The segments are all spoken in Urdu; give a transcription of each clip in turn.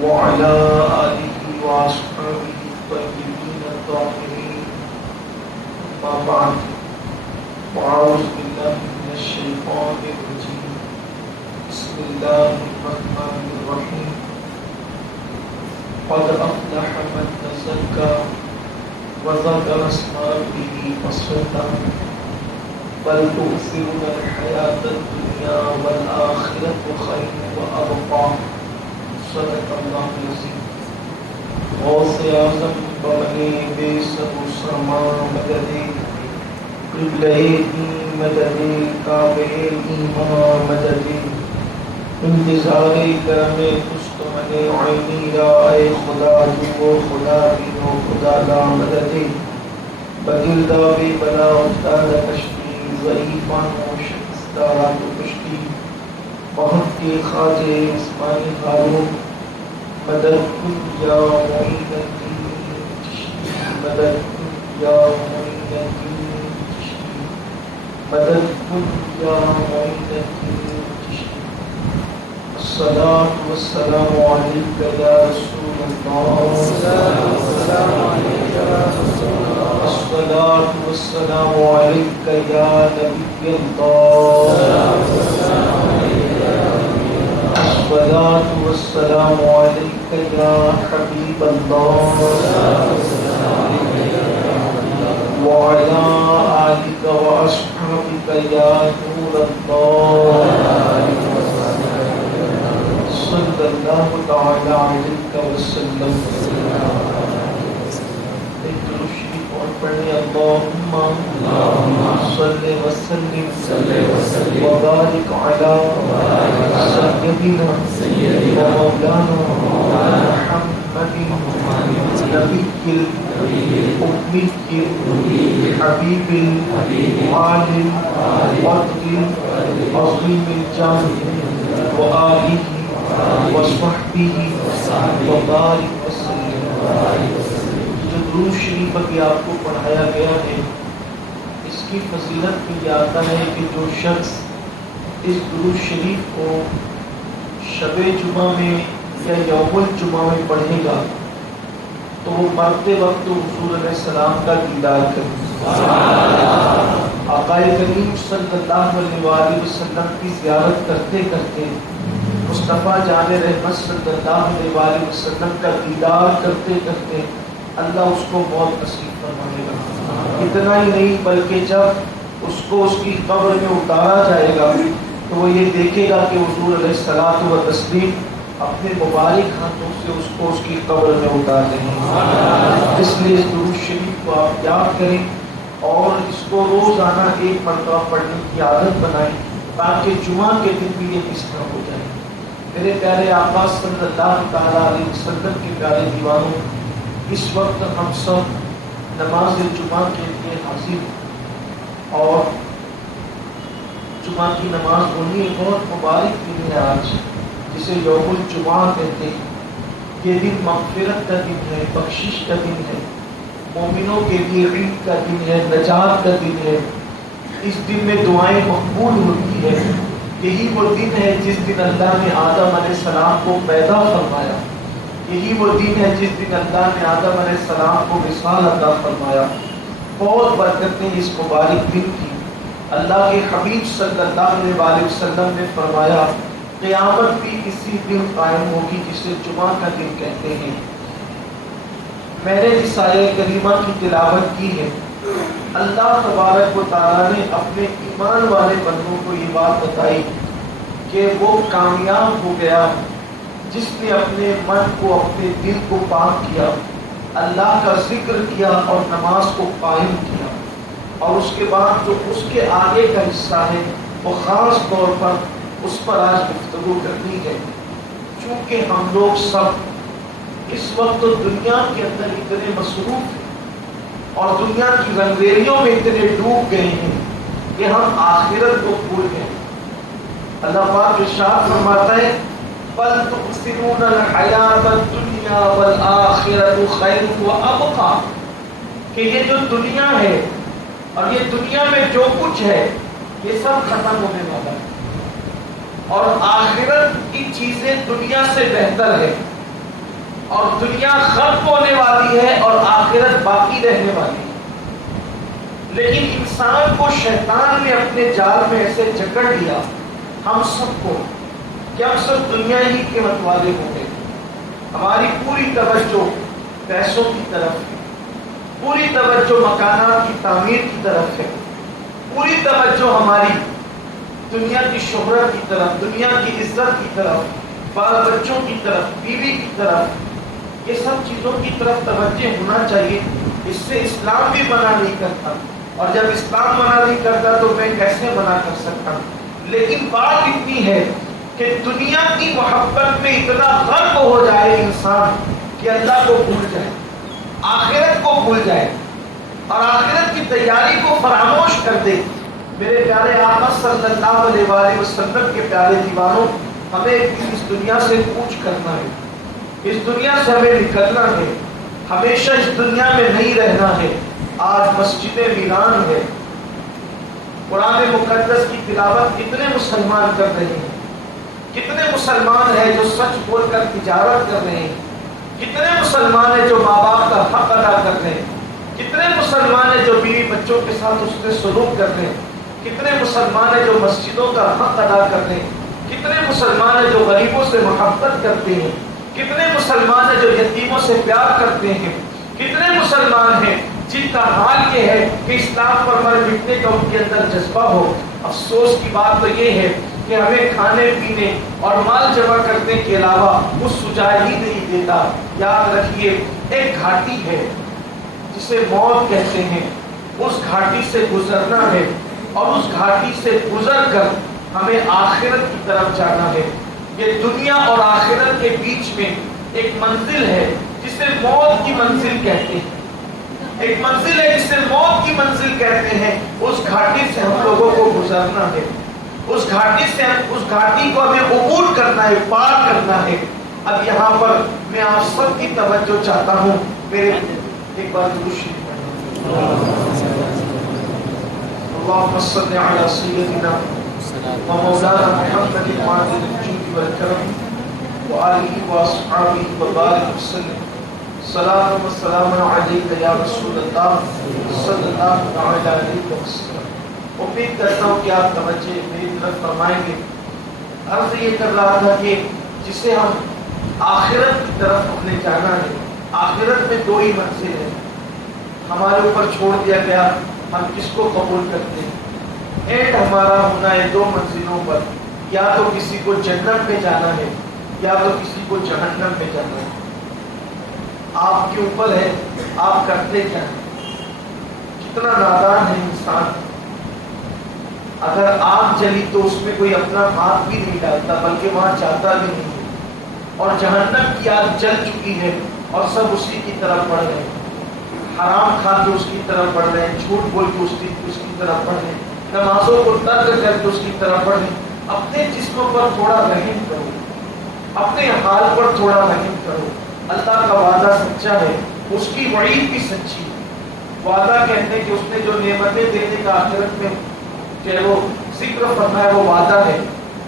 وعلى آله وأصحابه الطيبين الطاهرين. أما بعد، وأعوذ بالله من الشيطان الرجيم. بسم الله الرحمن الرحيم. قد أفلح من تزكى وذكر اسم ربه فصلى بل تؤثرون الحياة الدنيا والآخرة خير وأبقى. صدق اللہ العظیم. غوث اعظم بنے بے سر و سرما مددِ قبلہ مددِ کعبہ ایمان مددِ انتظار کرم پشت من عینی را اے خدا جو خدا بینو خدا لا مددِ بدل داوی بلا افتاد کشتی ضعیفان و شکستارات و کشتی بہت کے خواجہ اسماعیل ہارون مدد کن یا معین الدین چشتی مدد کن یا معین الدین چشتی مدد کن یا معین الدین چشتی. الصلاة والسلام علیک یا رسول اللہ. الصلاة والسلام علیک یا نبی اللہ. الصلاة والسلام عليك يا حبيب الله وعلى آلك وأصحابك يا نور الله صلى الله تعالى عليك وسلم. اللهم صل وسلم وبارك على سيدنا ومولانا محمد نبي الأمي حبيب العالم قدر عظيم الجاه وآله وصحبه وبارك وسلم. درود شریف ابھی آپ کو پڑھایا گیا ہے، اس کی فضیلت میں یہ آتا ہے کہ جو شخص اس درود شریف کو شب جمعہ میں یا یوم الجمعہ میں پڑھے گا تو وہ مرتے وقت حضور علیہ السلام کا دیدار کرے. آقا کریم صلی اللہ علیہ وآلہ وسلم کی زیارت کرتے کرتے مصطفیٰ جان رحمت صلی اللہ علیہ وآلہ وسلم کا دیدار کرتے کرتے اللہ اس کو موت نصیب فرمائے گا. اتنا ہی نہیں بلکہ جب اس کو اس کی قبر میں اتارا جائے گا تو وہ یہ دیکھے گا کہ حضور علیہ الصلوۃ والتسلیم اپنے مبارک ہاتھوں سے اس کو اس کی قبر میں اتار دیں گے. اس لیے اس درود شریف کو آپ یاد کریں اور اس کو روزانہ ایک مرتبہ پڑھنے کی عادت بنائیں تاکہ جمعہ کے دن بھی یہ مس نہ ہو جائے. میرے پیارے آقا صلی اللہ تعالیٰ علیہ وسلم کے پیارے دیوانوں، اس وقت ہم سب نماز جمعہ کے لیے حاضر اور جمعہ کی نماز ہونی ہے. بہت مبارک دن ہے آج، جسے یوم الجمعہ کہتے ہیں. یہ دن مغفرت کا دن ہے، بخشش کا دن ہے، مومنوں کے لیے عید کا دن ہے، نجات کا دن ہے. اس دن میں دعائیں مقبول ہوتی ہے. یہی وہ دن ہے جس دن اللہ نے آدم علیہ السلام کو پیدا فرمایا. یہی وہ دن ہے جس دن اللہ نے آدم علیہ السلام کو وصال عطا فرمایا. بہت برکتیں اس مبارک دن کی. اللہ کے حبیب صلی اللہ علیہ وسلم نے فرمایا قیامت بھی اسی دن قائم ہوگی جسے جمعہ کا دن کہتے ہیں. میں نے اس آیہ کریمہ کی تلاوت کی ہے. اللہ تبارک و تعالیٰ نے اپنے ایمان والے بندوں کو یہ بات بتائی کہ وہ کامیاب ہو گیا جس نے اپنے من کو اپنے دل کو پاک کیا، اللہ کا ذکر کیا اور نماز کو قائم کیا. اور اس کے بعد جو اس کے آگے کا حصہ ہے وہ خاص طور پر اس پر آج گفتگو کرنی ہے. چونکہ ہم لوگ سب اس وقت دنیا کے اندر اتنے مصروف ہیں اور دنیا کی رنگریلیوں میں اتنے ڈوب گئے ہیں کہ ہم آخرت کو بھول گئے. اللہ پاک ارشاد فرماتا ہے بل تؤثرون الحیاۃ الدنیا والآخرۃ خیر وابقیٰ، کہ یہ جو دنیا ہے اور یہ دنیا میں جو کچھ ہے یہ سب ختم ہونے والا ہے اور آخرت کی چیزیں دنیا سے بہتر ہے. اور دنیا ختم ہونے والی ہے اور آخرت باقی رہنے والی ہے. لیکن انسان کو شیطان نے اپنے جال میں ایسے جکڑ لیا ہم سب کو کہ ہم سب دنیا ہی کے متوالے ہو گئے. ہماری پوری توجہ پیسوں کی طرف ہے، پوری توجہ مکانات کی تعمیر کی طرف ہے، پوری توجہ ہماری دنیا کی شہرت کی طرف، دنیا کی عزت کی طرف، بال بچوں کی طرف، بیوی کی طرف. یہ سب چیزوں کی طرف توجہ ہونا چاہیے. اس سے اسلام بھی منع نہیں کرتا، اور جب اسلام منع نہیں کرتا تو میں کیسے منع کر سکتا ہوں. لیکن بات اتنی ہے کہ دنیا کی محبت میں اتنا غرق ہو جائے انسان کہ اللہ کو بھول جائے، آخرت کو بھول جائے اور آخرت کی تیاری کو فراموش کر دے. میرے پیارے آقا صلی اللہ علیہ وآلہ وسلم کے پیارے دیوانوں، ہمیں اس دنیا سے کوچ کرنا ہے، اس دنیا سے ہمیں نکلنا ہے، ہمیشہ اس دنیا میں نہیں رہنا ہے. آج مسجدیں ویران ہے، قرآن مقدس کی تلاوت کتنے مسلمان کر رہے ہیں، کتنے مسلمان ہیں جو سچ بول کر تجارت کر رہے ہیں، کتنے مسلمان ہیں جو ماں باپ کا حق ادا کر رہے ہیں، کتنے مسلمان ہیں جو بیوی بچوں کے ساتھ حسن سلوک کر رہے ہیں، کتنے مسلمان ہیں جو مسجدوں کا حق ادا کر رہے ہیں، کتنے مسلمان ہیں جو غریبوں سے محبت کرتے ہیں، کتنے مسلمان ہیں جو یتیموں سے پیار کرتے ہیں، کتنے مسلمان ہیں جن کا حال یہ ہے کہ اسلام پر مر مٹنے کا ان کے اندر جذبہ ہو. افسوس کی بات تو یہ ہے کہ ہمیں کھانے پینے اور مال جمع کرنے کے علاوہ وہ سجائے ہی نہیں دیتا. یاد رکھیے ایک گھاٹی ہے جسے موت کہتے ہیں، اس گھاٹی سے گزرنا ہے اور اس گھاٹی سے گزر کر ہمیں آخرت کی طرف جانا ہے. یہ دنیا اور آخرت کے بیچ میں ایک منزل ہے جسے موت کی منزل کہتے ہیں، ایک منزل ہے جسے موت کی منزل کہتے ہیں. اس گھاٹی سے ہم لوگوں کو گزرنا ہے، اس گھاٹی کو ہمیں عبور کرنا ہے، پار کرنا ہے. اب یہاں پر میں آپ سب کی توجہ چاہتا ہوں. میرے ایک بار اللهم صل على سيدنا ومولانا محمد معدن الجود والكرم وآله وأصحابه وبارك وسلم. صلاة وسلام عليك يا رسول الله صلی اللہ علیہ وسلم. امید کرتا ہوں کہ آپ توجہ میری طرف فرمائیں گے. عرض یہ کر رہا تھا کہ جسے ہم آخرت کی طرف ہم نے جانا ہے، آخرت میں دو ہی منزل ہے ہمارے اوپر چھوڑ دیا گیا، ہم کس کو قبول کرتے ہیں. اینڈ ہمارا ہونا ہے دو منزلوں پر، یا تو کسی کو جنت میں جانا ہے یا تو کسی کو جہنم میں جانا ہے. آپ کے اوپر ہے آپ کرتے کیا ہیں. کتنا نادان ہے انسان. اگر آگ جلی تو اس میں کوئی اپنا ہاتھ بھی نہیں ڈالتا بلکہ وہاں جاتا بھی نہیں ہے. اور جہنم کی آگ جل چکی ہے اور سب اسی کی طرف بڑھ رہے ہیں، حرام کھا کے اس کی طرف بڑھ رہے ہیں، جھوٹ بول کے اس کی طرف بڑھ رہے ہیں، نمازوں کو ترک کر کے اس کی طرف بڑھ رہے ہیں. اپنے جسم پر تھوڑا رحم کرو، اپنے حال پر تھوڑا رحم کرو. اللہ کا وعدہ سچا ہے، اس کی وعید بھی سچی ہے. وعدہ کہتے ہیں کہ اس نے جو نعمتیں دینے کا آخرت میں کہ وہ ذکر فرمایا وہ وعدہ ہے،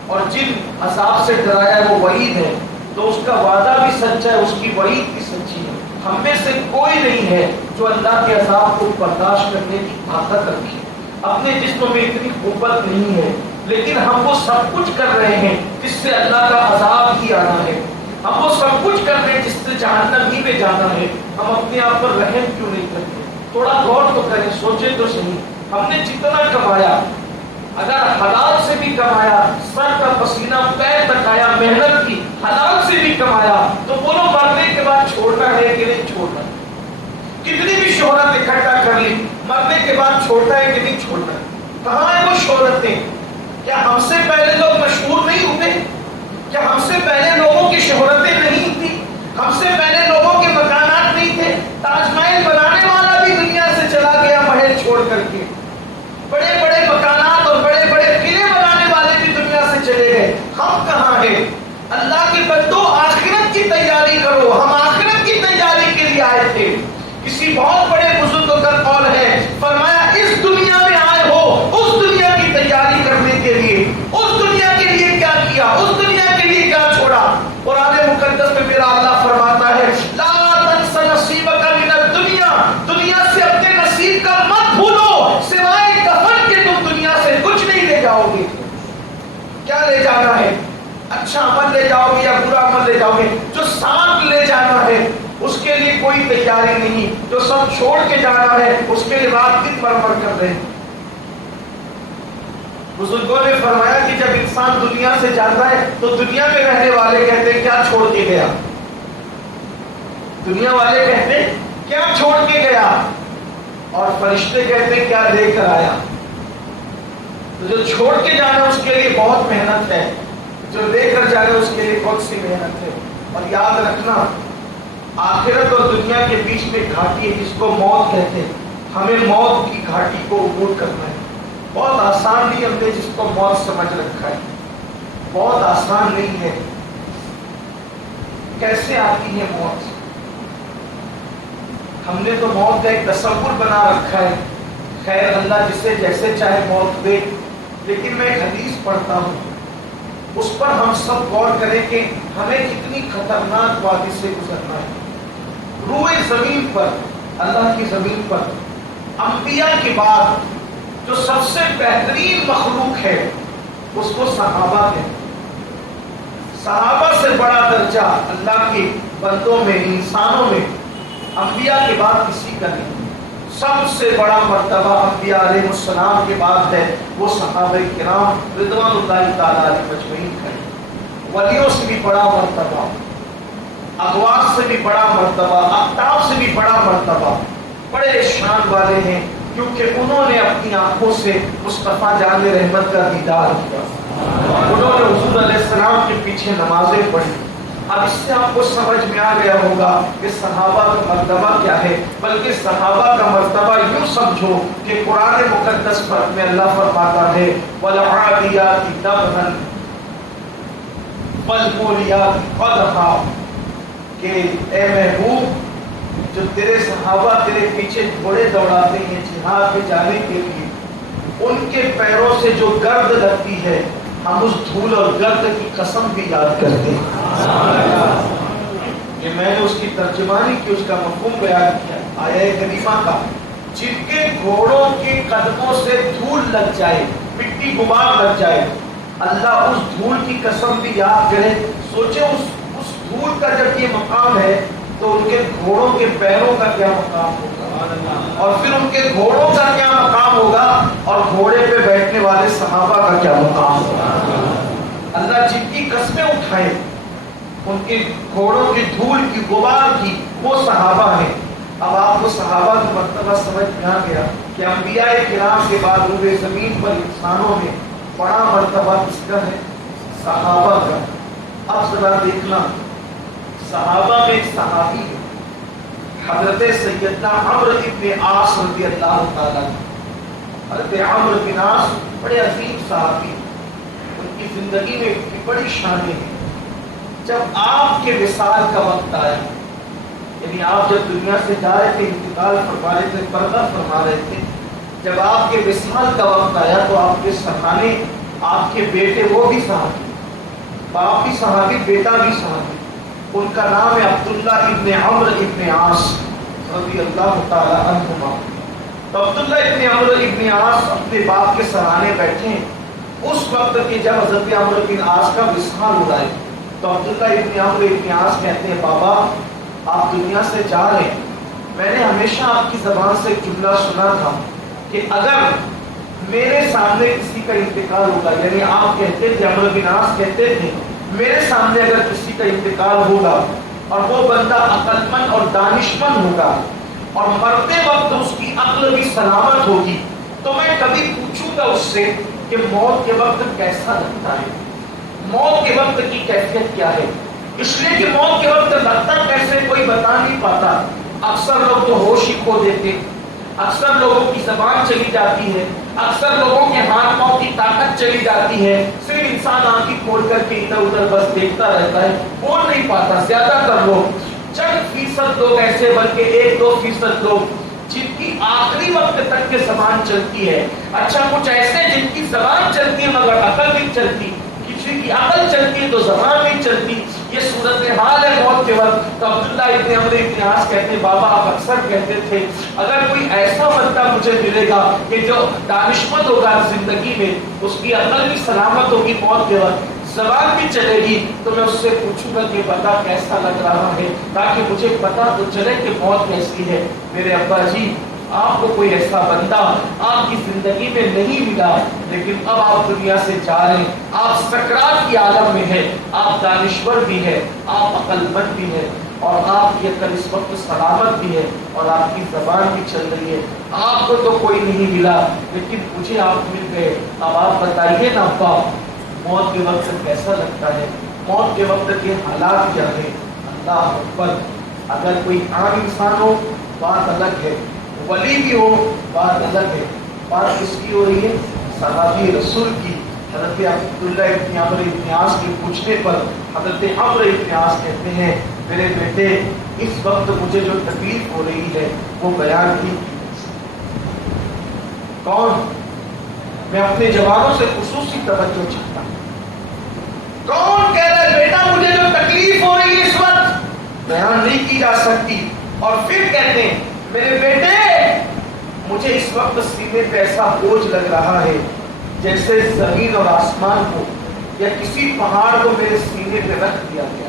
اور جن عذاب سے ڈرایا وہ وعید ہے. تو اس کا وعدہ بھی سچا ہے، اس کی وعید بھی سچی ہے. ہم میں سے کوئی نہیں ہے جو اللہ کے عذاب کو برداشت کرنے کی طاقت رکھے. اپنے جسم میں اتنی قوت نہیں ہے، لیکن ہم وہ سب کچھ کر رہے ہیں جس سے اللہ کا عذاب ہی آنا ہے. ہم وہ سب کچھ کر رہے ہیں جس سے جہنم ہی میں جانا ہے. ہم اپنے آپ پر رحم کیوں نہیں کرتے؟ تھوڑا غور تو کریں، سوچیں تو صحیح. ہم نے جتنا کمایا، اگر حلال سے بھی کمایا، سر کا پسینہ پیر تک آیا، محنت کی، حلال سے بھی کمایا، تو بولو مرنے کے بعد چھوڑنا ہے کہ نہیں چھوڑنا؟ کتنی بھی شہرت اکٹھا کر لی، مرنے کے بعد چھوڑنا ہے کہ نہیں چھوڑنا؟ کہاں ہے وہ شہرتیں؟ کیا ہم سے پہلے لوگ مشہور نہیں ہوتے؟ کیا ہم سے پہلے لوگوں کی شہرتیں نہیں تھی؟ ہم سے پہلے لوگوں کے مکانات نہیں تھے؟ تاج محل بنانے والا بھی دنیا سے چلا گیا محل چھوڑ کر کے. بڑے بڑے مکانات اور بڑے بڑے قلعے بنانے والے بھی دنیا سے چلے گئے. ہم کہاں ہیں؟ اللہ کے بندو آخرت کی تیاری کرو. ہم آخرت کی تیاری کے لیے آئے تھے. کسی بہت بڑے بزرگ کا قول ہے، فرمایا اس دنیا میں آئے ہو اس دنیا کی تیاری کرنے کے لیے. اس دنیا کے لیے کیا کیا؟ اس دنیا کے لیے کیا چھوڑا؟ قرآن مقدس میں میرا اللہ فرماتا ہے کیا لے جانا ہے؟ اچھا عمل لے جاؤ گے یا برا عمل لے جاؤ گے؟ جو ساتھ لے جانا ہے اس کے لیے کوئی تیاری نہیں، جو سب چھوڑ کے جانا ہے اس کے لیے رات دن مرمر کر رہے ہیں۔ بزرگوں نے فرمایا کہ جب انسان دنیا سے جاتا ہے تو دنیا میں رہنے والے کہتے ہیں کیا چھوڑ کے گیا؟ دنیا والے کہتے ہیں کیا چھوڑ کے گیا؟ اور فرشتے کہتے ہیں کیا لے کر آیا؟ تو جو چھوڑ کے جانا اس کے لیے بہت محنت ہے، جو لے کر جانا اس کے لیے بہت سی محنت ہے۔ اور یاد رکھنا آخرت اور دنیا کے بیچ میں گھاٹی ہے جس کو موت کہتے ہیں، ہمیں موت کی گھاٹی کو عبور کرنا ہے۔ بہت آسان نہیں ہم نے جس کو موت سمجھ رکھا ہے، بہت آسان نہیں ہے۔ کیسے آتی ہے موت؟ ہم نے تو موت کا ایک تصور بنا رکھا ہے، خیر اللہ جسے جیسے چاہے موت دے، لیکن میں ایک حدیث پڑھتا ہوں، اس پر ہم سب غور کریں کہ ہمیں کتنی خطرناک وادی سے گزرنا ہے۔ روئے زمین پر، اللہ کی زمین پر انبیاء کے بعد جو سب سے بہترین مخلوق ہے اس کو صحابہ ہے۔ صحابہ سے بڑا درجہ اللہ کے بندوں میں، انسانوں میں انبیاء کے بعد کسی کا نہیں۔ سب سے بڑا مرتبہ انبیاء علیہ السلام کے بعد ہے، وہ صحابہ کرام رضوان اللہ تعالیٰ علیہ مجمعین ہے۔ ولیوں سے بھی بڑا مرتبہ، اغواث سے بھی بڑا مرتبہ، اقطاب سے بھی بڑا مرتبہ، بڑے شان والے ہیں کیونکہ انہوں نے اپنی آنکھوں سے مصطفیٰ جان رحمت کا دیدار کیا، انہوں نے حضور علیہ السلام کے پیچھے نمازیں پڑھی۔ اب اس سے آپ کو سمجھ میں آ گیا ہوگا کہ صحابہ کا مرتبہ کیا ہے، بلکہ صحابہ کا مرتبہ یوں سمجھو کہ قرآن مقدس پر میں اللہ فرماتا ہے وَالْعَادِيَاتِ ضَبْحًا فَالْمُورِيَاتِ قَدْحًا، کہ اے محبوب جو تیرے صحابہ تیرے پیچھے گھوڑے دوڑاتے ہیں جہاد میں جانے کے لیے، ان کے پیروں سے جو گرد لگتی ہے ہم اس دھول اور گرد کی قسم بھی یاد کرتے ہیں۔ یہ میں نے اس کی ترجمانی کی، اس کا مفہوم بیان کیا آیہ کریمہ کا، جن کے گھوڑوں کے قدموں سے دھول لگ جائے، مٹی غبار لگ جائے، اللہ اس دھول کی قسم بھی یاد کرے۔ سوچے اس دھول کا جب یہ مقام ہے تو ان کے گھوڑوں کے پیروں کا کیا مقام ہوگا، اور پھر ان کے گھوڑوں کا کیا مقام ہوگا، اور گھوڑے پہ بیٹھنے والے صحابہ کا کیا مقام ہوگا۔ اللہ جن کی قسمیں اٹھائے ان کے گھوڑوں کی دھول کی غبار کی، وہ صحابہ ہیں۔ اب آپ کو صحابہ کا مرتبہ سمجھ میں آ گیا کہ انبیاء کرام کے بعد روئے زمین پر انسانوں میں بڑا مرتبہ کس کا ہے؟ صحابہ کا۔ اب ذرا دیکھنا، صحابہ میں ایک صحابی ہے حضرت سیدنا عمرو بن عاص رضی اللہ تعالیٰ۔ حضرت عمرو بن عاص بڑے عظیم صحابی، ان کی زندگی میں کی بڑی شانیں ہیں۔ جب آپ کے وصال کا وقت آیا، یعنی آپ جب دنیا سے جا رہے تھے، انتقال فرما رہے تھے، پردہ فرما رہے تھے، جب آپ کے وصال کا وقت آیا تو آپ کے سہانے، آپ کے بیٹے وہ بھی صحابی، باپ بھی صحابی، بیٹا بھی صحابی، ان کا نام ہے عبداللہ ابن عمرو ابن عاص رضی اللہ تعالیٰ عنہما۔ تو عبداللہ ابن عمرو ابن عاص اپنے باپ کے سرانے بیٹھے ہیں اس وقت کہ جب حضرت عمرو بن عاص کا وصال ہو رہا ہے۔ تو عبداللہ ابن عمرو ابن عاص کہتے ہیں بابا آپ دنیا سے جا رہے ہیں، میں نے ہمیشہ آپ کی زبان سے ایک جملہ سنا تھا کہ اگر میرے سامنے کسی کا انتقال ہوگا، یعنی آپ کہتے تھے، عمرو بن عاص کہتے تھے میرے سامنے اگر کسی کا انتقال ہوگا اور وہ بندہ عقل مند اور دانشمند ہوگا اور مرتے وقت اس کی عقل بھی سلامت ہوگی، تو میں کبھی پوچھوں گا اس سے کہ موت کے وقت کیسا لگتا ہے، موت کے وقت کی کیفیت کیا ہے۔ اس لیے کہ موت کے وقت لگتا کیسے کوئی بتا نہیں پاتا۔ اکثر لوگ تو ہوش ہی کھو دیتے، اکثر لوگوں کی زبان چلی جاتی ہے، اکثر لوگوں کے ہاتھ پاؤں کی طاقت چلی جاتی ہے، صرف انسان آنکھیں کھول کر کے ادھر ادھر بس دیکھتا رہتا ہے، بول نہیں پاتا۔ زیادہ تر لوگ، چند فیصد لوگ ایسے، بلکہ 1-2% لوگ جن کی آخری وقت تک کے زبان چلتی ہے۔ اچھا کچھ ایسے جن کی زبان چلتی ہے مگر عقل نہیں چلتی، کسی کی عقل چلتی ہے تو زبان نہیں چلتی۔ یہ صورتحال ہے موت کے وقت تو عبداللہ ابن عمرو ابن عاص کہتے ہیں بابا آپ اکثر کہتے تھے اگر کوئی ایسا بندہ مجھے ملے گا کہ جو دانشمند ہوگا زندگی میں، اس کی عقل بھی سلامت ہوگی، موت کے وقت زبان بھی چلے گی، تو میں اس سے پوچھوں گا کہ بتا کیسا لگ رہا ہے، تاکہ مجھے پتا تو چلے کہ موت کیسی ہے۔ میرے ابا جی آپ کو کوئی ایسا بندہ آپ کی زندگی میں نہیں ملا، لیکن اب آپ دنیا سے جا رہے ہیں، آپ سکرات کی عالم میں ہیں، آپ دانشور بھی ہیں، آپ عقل مند بھی ہیں، اور آپ کی عقل اس وقت سلامت بھی ہے، اور آپ کی زبان بھی چل رہی ہے، آپ کو تو کوئی نہیں ملا لیکن مجھے آپ مل گئے۔ اب آپ بتائیے نا ابا موت کے وقت کیسا لگتا ہے، موت کے وقت کے حالات کیا ہیں؟ اللہ اکبر۔ اگر کوئی عام انسان ہو بات الگ ہے، ولی بھی ہو بات الگ ہے، بات کس کی ہو رہی ہے؟ صحابی رسول کی۔ حضرت عبداللہ ابن عمرو ابن عاص کے پوچھنے پر حضرت عمرو ابن عاص کہتے ہیں میرے بیٹے اس وقت مجھے جو تکلیف ہو رہی ہے وہ بیان کی۔ کون؟ میں اپنے جوانوں سے خصوصی توجہ چاہتا ہوں۔ کون کہہ رہا ہے بیٹا مجھے جو تکلیف ہو رہی ہے اس وقت بیان نہیں کی جا سکتی؟ اور پھر کہتے ہیں میرے بیٹے مجھے اس وقت سینے پہ ایسا بوجھ لگ رہا ہے جیسے زمین اور آسمان کو یا کسی پہاڑ کو میرے سینے پہ رکھ دیا گیا،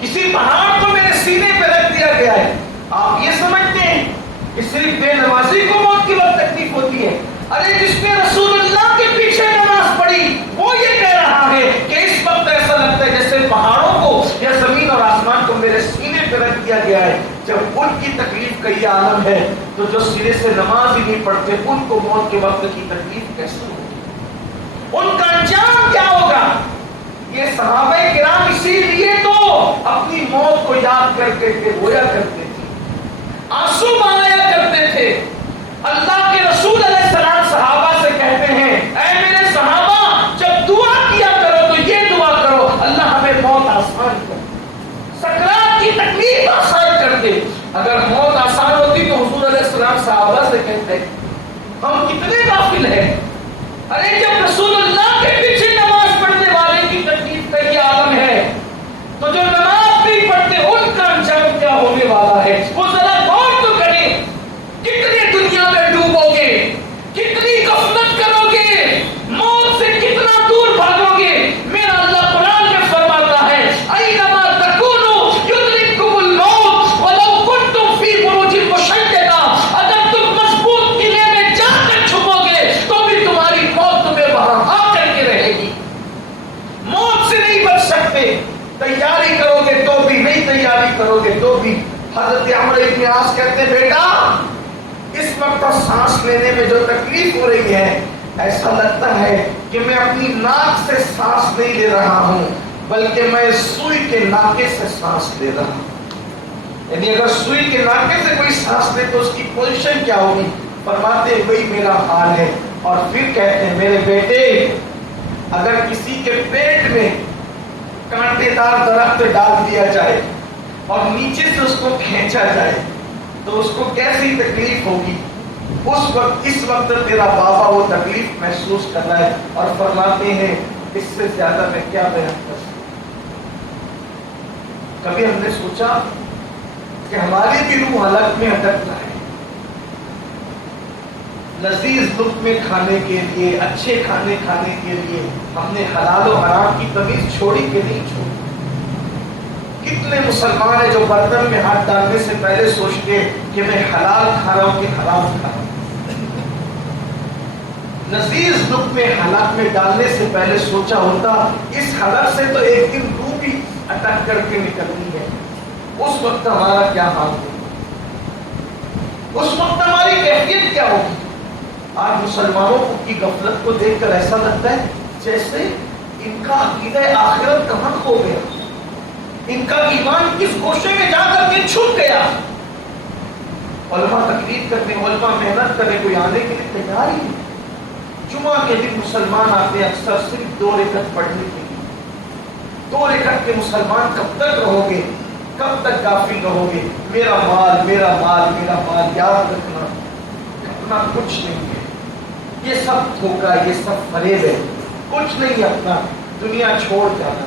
کسی پہاڑ کو میرے سینے پہ رکھ دیا گیا ہے۔ آپ یہ سمجھتے ہیں کہ صرف بے نمازی کو موت کے وقت تکلیف ہوتی ہے؟ ارے جس نے رسول اللہ کے پیچھے نماز پڑھی وہ یہ کہہ رہا ہے کہ اس وقت ایسا لگتا ہے جیسے پہاڑوں کو یا زمین اور آسمان کو میرے سینے پہ رکھ دیا گیا ہے۔ جب ان کی تکلیف کا یہ عالم ہے تو جو سرے سے نماز ہی نہیں پڑھتے ان کو موت کے وقت کی تکلیف کیسے ہوگی؟ ان کا انجام کیا ہوگا؟ یہ صحابہ کرام اسی لیے تو اپنی موت کو یاد کر کے رویا کرتے تھے، آنسو بہایا کرتے تھے۔ اللہ کے رسول علیہ السلام صحابہ سے کہتے ہیں اے میرے صحابہ جب دعا کیا کرو تو یہ دعا کرو اللہ ہمیں موت آسان کر، سکرات کی تکلیف آسان کر دے۔ اگر موت آسان ہوتی تو حضور علیہ السلام صحابہ سے کہتے ہم کتنے غافل ہیں۔ ارے جب رسول اللہ کے پیچھے نماز پڑھنے والے کی تکلیف کا یہ عالم ہے تو جو نماز نہیں پڑھتے ان کا انجام کیا ہونے والا ہے؟ وہ ذرا غور تو کریں، کتنے دنیا میں ڈوبو گے، کتنی غفلت کرو گے، موت سے کتنا دور بھاگو گے۔ میرا اللہ قرآن میں فرماتا ہے اینما تکونوا یدرککم الموت ولو کنتم فی بروج مشیدہ، اگر تم مضبوط قلعے میں جا کر چھپو گے تو بھی تمہاری موت تمہیں وہاں آ کر کے رہے گی۔ موت سے نہیں بچ سکتے، تیاری کرو گے تو بھی، نہیں تیاری کرو گے تو بھی۔ حضرت عمرو ابن عاص کہتے ہیں بیٹا اس وقت سانس لینے میں جو تکلیف ہو رہی ہے ایسا لگتا ہے کہ میں اپنی ناک سے سانس نہیں لے رہا ہوں بلکہ میں سوئی کے ناکے سے سانس لے رہا ہوں۔ یعنی اگر سوئی کے ناکے سے کوئی سانس لے تو اس کی پوزیشن کیا ہوگی؟ فرماتے ہیں وہی میرا حال ہے۔ اور پھر کہتے ہیں میرے بیٹے اگر کسی کے پیٹ میں کانٹے دار درخت ڈال دیا جائے اور نیچے سے اس کو کھینچا جائے تو اس کو کیسی تکلیف ہوگی؟ اس وقت تیرا بابا وہ تکلیف محسوس کر رہا ہے۔ اور فرماتے ہیں اس سے زیادہ میں کیا بیان کر سکتا۔ کبھی ہم نے سوچا کہ ہماری بھی روح حلق میں اٹک رہا ہے، لذیذ لقمے کھانے کے لیے، اچھے کھانے کھانے کے لیے ہم نے حلال و حرام کی تمیز چھوڑی کہ نہیں چھوڑی؟ کتنے مسلمان ہیں جو برتن میں ہاتھ ڈالنے سے پہلے سوچتے کہ میں حلال کھا رہا ہوں کہ حرام کھا رہا ہوں؟ لذیذ لقمے حلق میں ڈالنے سے پہلے سوچا ہوتا اس حلق سے تو ایک دن روح بھی اٹک کر کے نکلنی ہے، اس وقت ہمارا کیا حال ہوگا؟ اس وقت ہماری کیفیت کیا ہوگی؟ آج مسلمانوں کی غفلت کو دیکھ کر ایسا لگتا ہے جیسے ان کا عقیدہ آخرت کہاں کھو گیا، ان کا ایمان کس گوشے میں جا کر کے چھپ گیا۔ علماء تقریر کرنے، علماء محنت کرنے، کوئی آنے کے لیے تیار ہی نہیں۔ جمعہ کے دن مسلمان آتے اکثر صرف 2 رکعت پڑھنے کے لیے۔ 2 رکعت کے مسلمان کب تک رہو گے؟ کب تک غافل رہو گے؟ میرا مال میرا مال میرا مال، یاد رکھنا اپنا کچھ نہیں ہے، یہ سب دھوکا، یہ سب فریب ہے، کچھ نہیں اپنا، دنیا چھوڑ جانا۔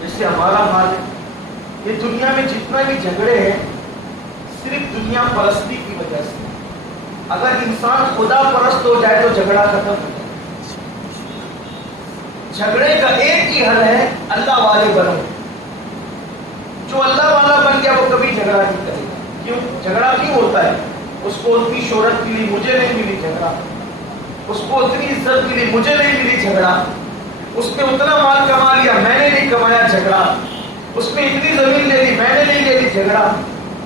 جیسے ہمارا مال ہے. یہ دنیا میں جتنا بھی جھگڑے ہیں صرف دنیا پرستی کی وجہ سے. اگر انسان خدا پرست ہو جائے تو جھگڑا ختم ہو جائے. جھگڑے کا ایک ہی حل ہے, اللہ والے بنو. جو اللہ والا بن گیا وہ کبھی جھگڑا نہیں کرے گا. کیوں جھگڑا کیوں ہوتا ہے؟ اس کو اتنی شہرت ملی, مجھے نہیں ملی, جھگڑا. اس کو اتنی عزت ملی, مجھے نہیں ملی, جھگڑا. اس نے اتنا مال کما لیا, میں نے نہیں کمایا, جھگڑا. اس نے اتنی زمین لے لی, میں نے نہیں لے لی, جھگڑا.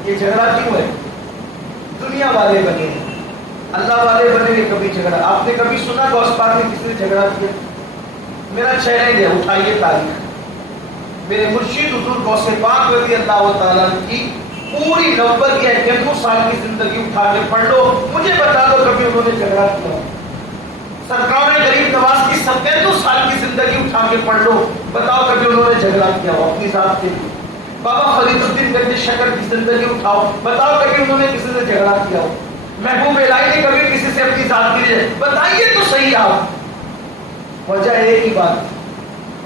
یہ جھگڑا کیوں ہے؟ دنیا والے بنے ہیں, اللہ والے بنے گے کبھی جھگڑا. آپ نے کبھی سنا غوث پاک نے کسی نے جھگڑا کیا؟ میرا چہرہ دے اٹھائیے تاریخ. میرے مرشد حضور غوث پاک رضی اللہ تعالیٰ کی پوری 90 یا 91 سال کی زندگی اٹھا کے پڑھ لو, مجھے بتا دو کبھی انہوں نے جھگڑا کیا؟ سرکار غریب نواز کی 97 سال کی زندگی اٹھا کے پڑھ لو, بتاؤ کبھی انہوں نے جھگڑا کیا ہو اپنی ذات کے لیے؟ بابا فرید الدین گنج شکر کی زندگی اٹھاؤ, بتاؤ کبھی انہوں نے کسی سے جھگڑا کیا ہو؟ محبوب الہی نے کبھی کسی سے اپنی ذات کے لیے بتائیے تو صحیح آپ. وجہ ایک ہی بات,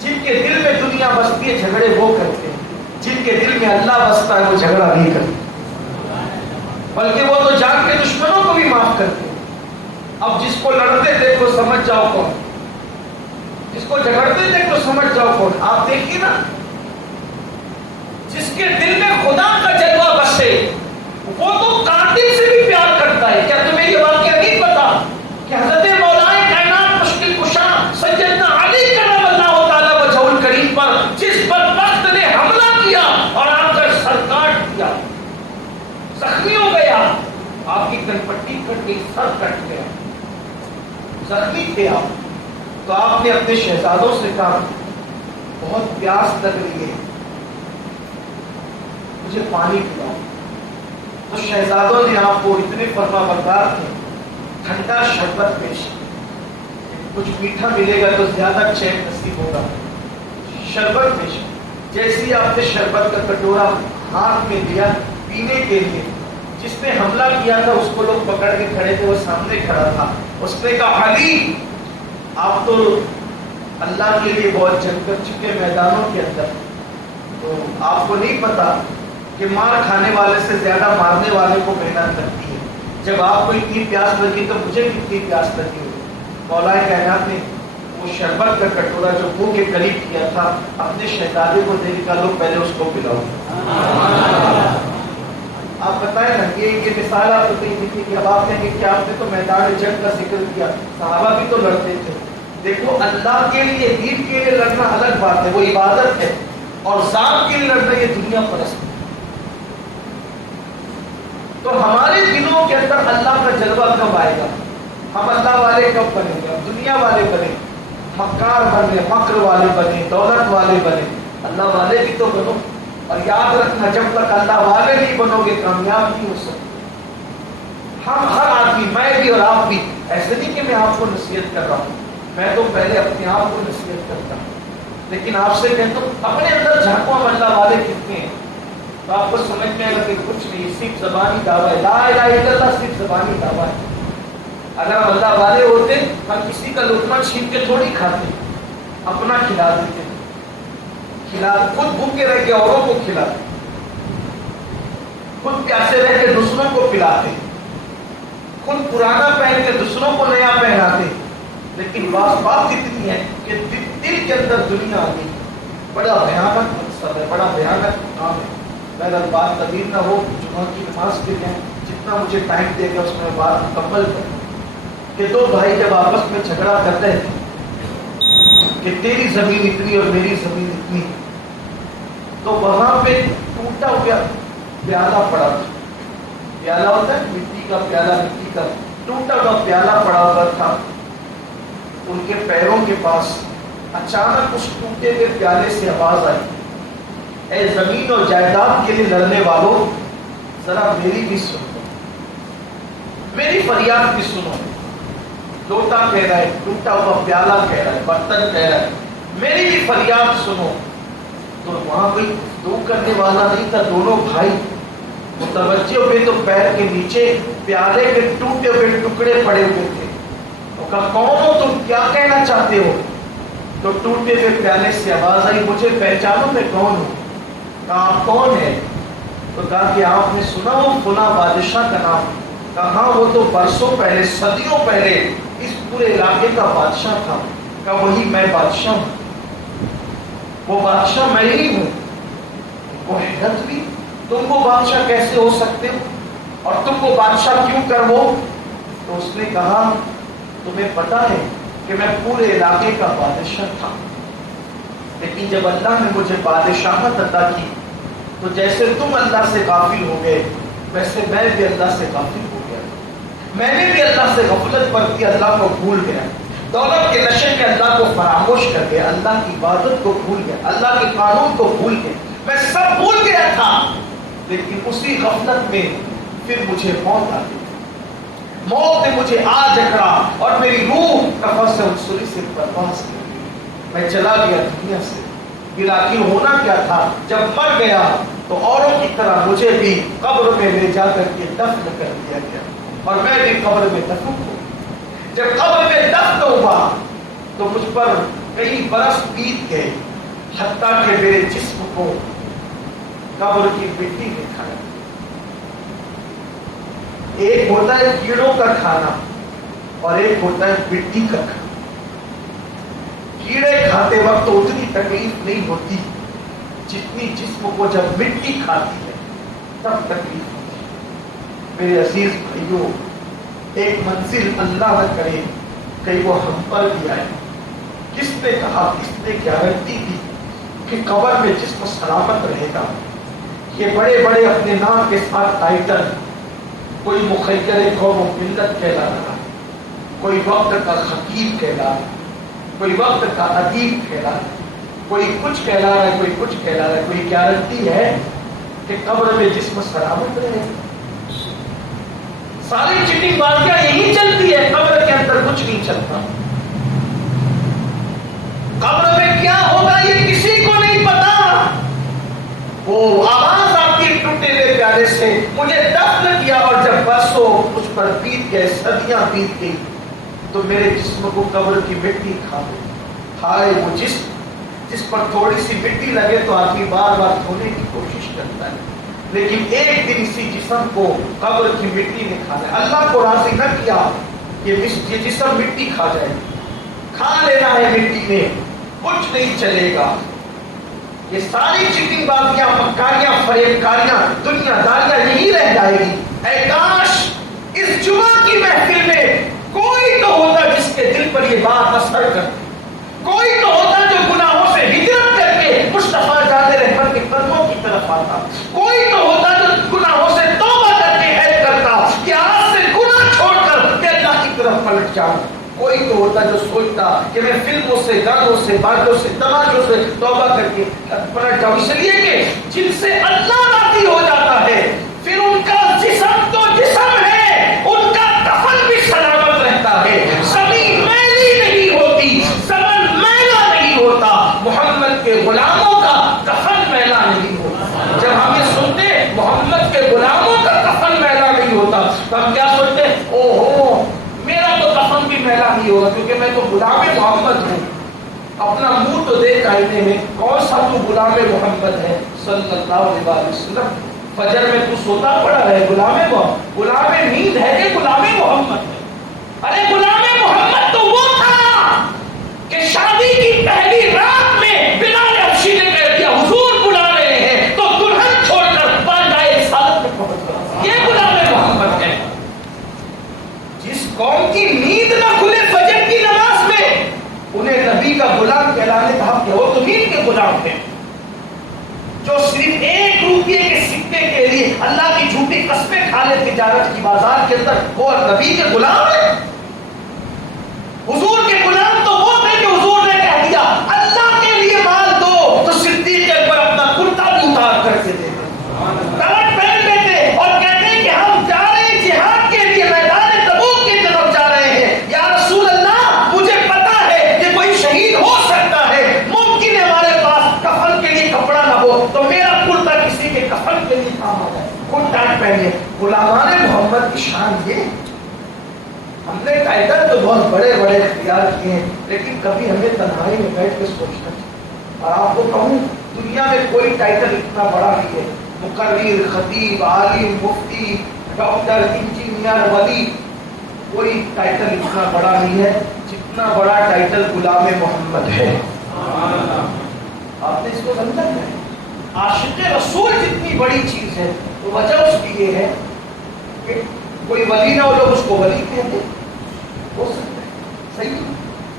جن کے دل میں دنیا بستی ہے جھگڑے وہ کرتے ہیں, جن کے دل میں اللہ بستا ہے وہ جھگڑا نہیں کرتے, بلکہ وہ تو جان کے دشمنوں کو بھی معاف کرتے ہیں. اب جس کو لڑتے دیکھو سمجھ جاؤ کون, جس کو جھگڑتے دیکھو سمجھ جاؤ کون. آپ دیکھیے نا, جس کے دل میں خدا کا جلوہ بسے وہ تو قاتل سے بھی پیار کرتا ہے. کیا تمہیں یہ واقعہ نہیں پتا کہ حضرت مولا کائنات مشکل کشا سیدنا علی کرم اللہ تعالی وجہ الکریم پر جس بدبخت نے حملہ کیا اور آپ کا سر کاٹ دیا, زخمی ہو گیا, آپ کی کن پٹی کٹ گئی, سر کٹ گیا, زخمی تھے آپ, تو آپ نے اپنے شہزادوں سے کہا بہت پیاس لگ رہی ہے, مجھے پانی پلاؤ. تو شہزادوں نے آپ کو اتنے فرما بردار تھے, ٹھنڈا شربت پیش, کچھ میٹھا ملے گا تو زیادہ چین نصیب ہوگا, شربت پیش. جیسے ہی آپ نے شربت کا کٹورا ہاتھ میں لیا پینے کے لیے, جس نے حملہ کیا تھا اس کو لوگ پکڑ کے کھڑے تھے, وہ سامنے کھڑا تھا. اس نے کہا علی آپ تو اللہ کے لیے بہت جنگ کر چکے میدانوں کے اندر, تو آپ کو نہیں پتا کہ مار کھانے والے سے زیادہ مارنے والے کو محنت لگتی ہے. جب آپ کو اتنی پیاس لگی تو مجھے کتنی پیاس لگی ہوگی. مولا کائنات نے وہ شربت کا کٹورا جو منہ کے قریب کیا تھا اپنے شہزادے کو دے کے لوگ پہلے اس کو پلاؤ. آپ بتائیں نا, یہ مثال آپ کو دیکھی کہ اب آپ کہیں گے کہ آپ نے تو میدان جنگ کا ذکر کیا, صحابہ بھی تو لڑتے تھے. دیکھو اللہ کے لیے دین کے لیے لڑنا الگ بات ہے, وہ عبادت ہے, اور ذات کے لیے لڑنا یہ دنیا پرست. تو ہمارے دلوں کے اندر اللہ کا جلوہ کب آئے گا؟ ہم اللہ والے کب بنیں گے؟ ہم دنیا والے بنے, مکار بنے, فقر والے بنے, دولت والے بنے. اللہ والے بھی تو بنو, اور یاد رکھنا جب تک اللہ والے نہیں بنو گے کامیاب نہیں ہو سکتے. ہم ہر آدمی, میں بھی اور آپ بھی, ایسے نہیں کہ میں آپ کو نصیحت کر رہا ہوں, میں تو پہلے اپنے آپ کو نصیحت کرتا ہوں, لیکن آپ سے کہتا ہوں اپنے اندر جھانکو ہم اللہ والے کتنے ہیں, تو آپ کو سمجھ میں آئے گا کہ کچھ نہیں, صرف زبانی دعویٰ ہے, لا الہ الا اللہ صرف زبانی دعویٰ ہے. اگر ہم اللہ والے ہوتے ہم کسی کا لقمہ چھین کے تھوڑی کھاتے, اپنا کھلا دیتے, خود بھوکے رہ کے اوروں کو کھلاتے, خود پیاسے رہ کے دوسروں کو پلاتے, خود پرانا پہن کے دوسروں کو نیا پہناتے. لیکن بات اتنی ہے کہ دل کے اندر دنیا آ گئی. بڑا بھیانک مقصد ہے, بڑا بھیانک کام ہے. میرا بات طویل نہ ہو, جمعہ کی نماز کے لیے جتنا مجھے ٹائم دے گا اس میں بات مکمل کروں. کہ دو بھائی جب آپس میں جھگڑا کرتے ہیں کہ تیری زمین اتنی اور میری زمین اتنی, تو وہاں پہ ٹوٹا ہوا پیالہ پڑا تھا. پیالہ ہوتا ہے مٹی کا پیالہ, مٹی کا ٹوٹا ہوا پیالہ پڑا ہوا تھا. ان کے پیروں کے پاس اچانک اس ٹوٹے ہوئے پیالے سے آواز آئی, اے زمین اور جائیداد کے لیے لڑنے والوں, ذرا میری بھی سنو, میری فریاد بھی سنو. لوٹا کہہ رہا ہے, ٹوٹا ہوا پیالہ کہہ رہا ہے, برتن کہہ رہا ہے, میری بھی فریاد سنو. تو وہاں کوئی دو کرنے والا نہیں تھا, دونوں بھائی متوجہ ہوئے تو پیر کے نیچے پیالے کے ٹوٹے ہوئے ٹکڑے پڑے ہوئے تھے. کہا کون ہو تم, کیا کہنا چاہتے ہو؟ تو تو ٹوٹے ہوئے پیالے سے آواز آئی مجھے پہچانو میں کون ہوں؟ کہا آپ کون ہے؟ تو کہا کہ آپ نے سنا وہ فلاں بادشاہ کا نام؟ کہا ہاں وہ تو برسوں پہلے صدیوں پہلے اس پورے علاقے کا بادشاہ تھا۔ کہا وہی میں بادشاہ ہوں، وہ بادشاہ میں ہی ہوں۔ وہ حیرت ہوئی تم وہ بادشاہ کیسے ہو سکتے ہو اور تم وہ بادشاہ کیوں کر ہو؟ تو اس نے کہا تمہیں پتا ہے کہ میں پورے علاقے کا بادشاہ تھا، لیکن جب اللہ نے مجھے بادشاہت عطا کی تو جیسے تم اللہ سے غافل ہو گئے ویسے میں بھی اللہ سے غافل ہو گیا، میں نے بھی اللہ سے غفلت برتی، اللہ کو بھول گیا، دولت کے نشے میں اللہ کو فراموش کر گیا، اللہ کی عبادت کو بھول گیا، اللہ کے قانون کو بھول گیا، میں سب بھول گیا تھا۔ لیکن اسی غفلت میں پھر مجھے موت آ گئی، موت نے مجھے آ جکڑا اور میری روح نفس عنصری سے پرواز کر گئی، میں چلا گیا دنیا سے۔ بلاخر ہونا کیا تھا، جب مر گیا تو اوروں کی طرح مجھے بھی قبر میں لے جا کر کے دفن کر دیا گیا اور میں بھی قبر میں دفن ہوں۔ جب قبر میں دفن ہوا تو مجھ پر کئی برس بیت گئے، حتیٰ کہ میرے جسم کو قبر کی مٹی نے کھایا۔ ایک ہوتا ہے کیڑوں کا کھانا اور ایک ہوتا ہے مٹی کا کھانا۔ کیڑے کھاتے وقت تو اتنی تکلیف نہیں ہوتی جتنی جسم کو جب مٹی کھاتی ہے تب تکلیف ہوتی ہے۔ میرے عزیز بھائیوں، ایک منزل اللہ نہ کرے کہیں وہ ہم پر بھی آئے۔ کس نے کہا، کس نے گارنٹی دی کہ قبر میں جسم سلامت رہے گا؟ یہ بڑے بڑے اپنے نام کے ساتھ ٹائٹل، کوئی مخیر قوم و ملت کہلا رہا، کوئی وقت کا خطیب کہلا رہا، کوئی وقت کا ادیب کہلا رہا، کوئی کچھ کہلا رہا ہے، کوئی کچھ کہلا رہا ہے۔ کوئی گارنٹی ہے کہ قبر میں جسم سلامت رہے؟ ساری چٹنگ بازیاں یہی چلتی ہے، قبر کے اندر کچھ نہیں چلتا۔ قبر میں کیا ہوگا یہ کسی کو نہیں پتا۔ وہ آواز آتی ٹوٹے ہوئے پیالے سے، مجھے دفن کیا، اور جب برسوں مجھ پر بیت گئے، صدیاں بیت گئی تو میرے جسم کو قبر کی مٹی کھا گئی۔ ہائے وہ جسم جس پر تھوڑی سی مٹی لگے تو آدمی بار بار دھونے کی کوشش کرتا ہے، لیکن ایک دن اسی جسم کو قبر کی مٹی نے کھا لیا۔ اللہ کو راضی نہ کیا یہ جسم مٹی کھا جائے، کھا لینا ہے مٹی نے، کچھ نہیں چلے گا۔ یہ ساری چیٹنگ بازیاں، مکاریاں، فریب کاریاں، دنیا داریاں یہی رہ جائے گی۔ اے کاش اس جمعہ کی محفل میں کوئی تو ہوتا جس کے دل پر یہ بات اثر کرتی، کوئی تو ہوتا جو گناہوں سے ہجرت کر کے مصطفیٰ جان رحمت کے قدموں کی طرف آتا، کوئی تو ہوتا جو گناہوں سے توبہ کر کے عہد کرتا کہ آج سے گناہ چھوڑ کر کہ اللہ کی طرف پلٹ جاؤں، کوئی تو ہوتا جو سوچتا کہ میں فلموں سے، گانوں سے، باتوں سے، تماشوں سے توبہ کر کے پلٹ جاؤں۔ اس لیے کہ جن سے اللہ راضی ہو جاتا ہے پھر ان کا جسم تو جسم ہے، ان کا کفن بھی سلامت رہتا ہے، زمین میلی نہیں ہوتی، زمن میلا نہیں ہوتا، محمد کے غلاموں کا کفن میلا نہیں ہوتا۔ جب ہم یہ سنتے محمد کے غلاموں کا کفن میلا نہیں ہوتا تو ہم کیا سوچتے؟ اوہو میرا تو کفن بھی میلا نہیں ہوگا کیونکہ میں تو غلام محمد ہوں۔ اپنا منہ تو دیکھ آئینے میں، کون سا تو غلام محمد ہے صلی اللہ علیہ وسلم؟ فجر میں تو سوتا پڑا ہے، غلام نیند ہے کہ غلام محمد ہے؟ ارے غلام محمد تو وہ تھا کہ شادی کی پہلی رات میں بلال حبشی نے کہہ دیا حضور بلا رہے ہیں تو دلہن چھوڑ کر بالائے رسالت میں پہنچ گیا۔ یہ غلام محمد ہے۔ جس قوم کی نیند نہ کھلے فجر کی نماز میں، انہیں نبی کا غلام کہلانے کا حق ہے، وہ تو نیند کے غلام ہیں۔ جو صرف 1 روپے کے سکے کے لیے اللہ کی جھوٹی قسمیں کھا لے تجارت کی بازار کے اندر، وہ نبی کے غلام ہیں۔ حضور کے غلام تو وہ تھے کہ حضور نے کہہ دیا اللہ کے لیے مال دو تو صدیق اکبر اپنا کرتا بھی اتار کر کے دے کلٹ پہن لیتے اور کہتے ہیں کہ ہم جا رہے ہیں جہاد کے لیے، میدان تبوک کی طرف جا رہے ہیں، یا رسول اللہ مجھے پتا ہے کہ کوئی شہید ہو سکتا ہے، ممکن ہے ہمارے پاس کفن کے لیے کپڑا نہ ہو تو میرا کرتا کسی کے کفن کے لیے کام آ جائے، خود ٹائٹ پہنے۔ غلامان محمد کی شان یہ ہم نے ٹائٹل تو بہت بڑے بڑے اختیار کیے ہیں، لیکن کبھی ہمیں تنہائی میں بیٹھ کے سوچنا چاہیے۔ اور آپ کو کہوں دنیا میں کوئی ٹائٹل اتنا بڑا نہیں ہے، مقرر، خطیب، عالم، مفتی، ڈاکٹر، انجینئر، ولی، کوئی ٹائٹل اتنا بڑا نہیں ہے جتنا بڑا ٹائٹل غلام محمد ہے۔ آپ نے اس کو سمجھا ہے؟ عاشق رسول جتنی بڑی چیز ہے تو وجہ اس کی یہ ہے کہ کوئی ولی نہ ہو لوگ اس کو ولی کہتے، ہو سکتا ہے صحیح ہے،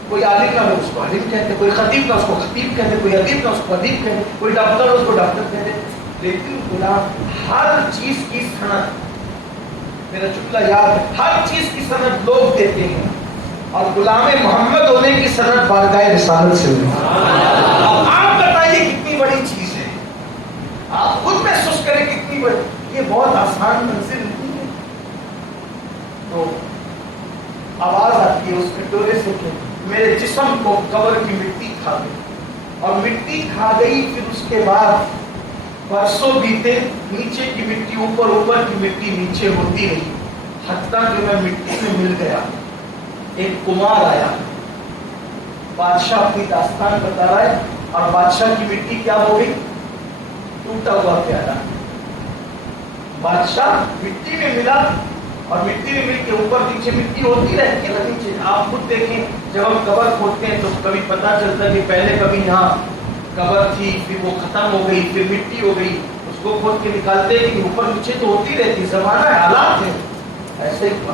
کوئی عالم نہ ہو اس کو عالم کہتے، کوئی خطیب نہ اس کو خطیب کہتے، کوئی ادیب نہ اس کو ادیب کہتے، کوئی ڈاکٹر اس کو ڈاکٹر کہتے، لیکن غلام ہر چیز کی صنعت، میرا جملہ یاد ہے، ہر چیز کی صنعت لوگ دیتے ہیں، اور غلام محمد ہونے کی صنعت بارگاہ رسالت سے ہوئی۔ آپ بتائیے کتنی بڑی چیز ہے، آپ خود محسوس کریں کتنی بڑی، یہ بہت آسان منزل نہیں ہے۔ تو آواز آتی ہے اس کٹورے سے کہ میرے جسم کو قبر کی مٹی کھا گئی، اور مٹی کھا گئی، پھر اس کے بعد برسوں بیتے، نیچے کی مٹی اوپر، اوپر کی مٹی نیچے ہوتی رہی، حتیٰ کہ میں مٹی میں مل گیا۔ ایک کمار آیا، بادشاہ اپنی داستان بتا رہا ہے، اور بادشاہ کی مٹی کیا ہو گئی؟ ٹوٹا ہوا پیالہ۔ بادشاہ مٹی میں ملا، اور مٹی میں مل کے اوپر نیچے مٹی ہوتی رہتی ہے نا نیچے۔ آپ خود دیکھیں جب ہم قبر کھودتے ہیں تو کبھی پتہ چلتا ہے کہ پہلے کبھی یہاں قبر تھی، پھر وہ ختم ہو گئی، پھر مٹی ہو گئی، اس کو کھود کے نکالتے ہیں، لیکن اوپر نیچے تو ہوتی رہتی، زمانہ ہے، حالات ہے، ایسے ہی ہوا۔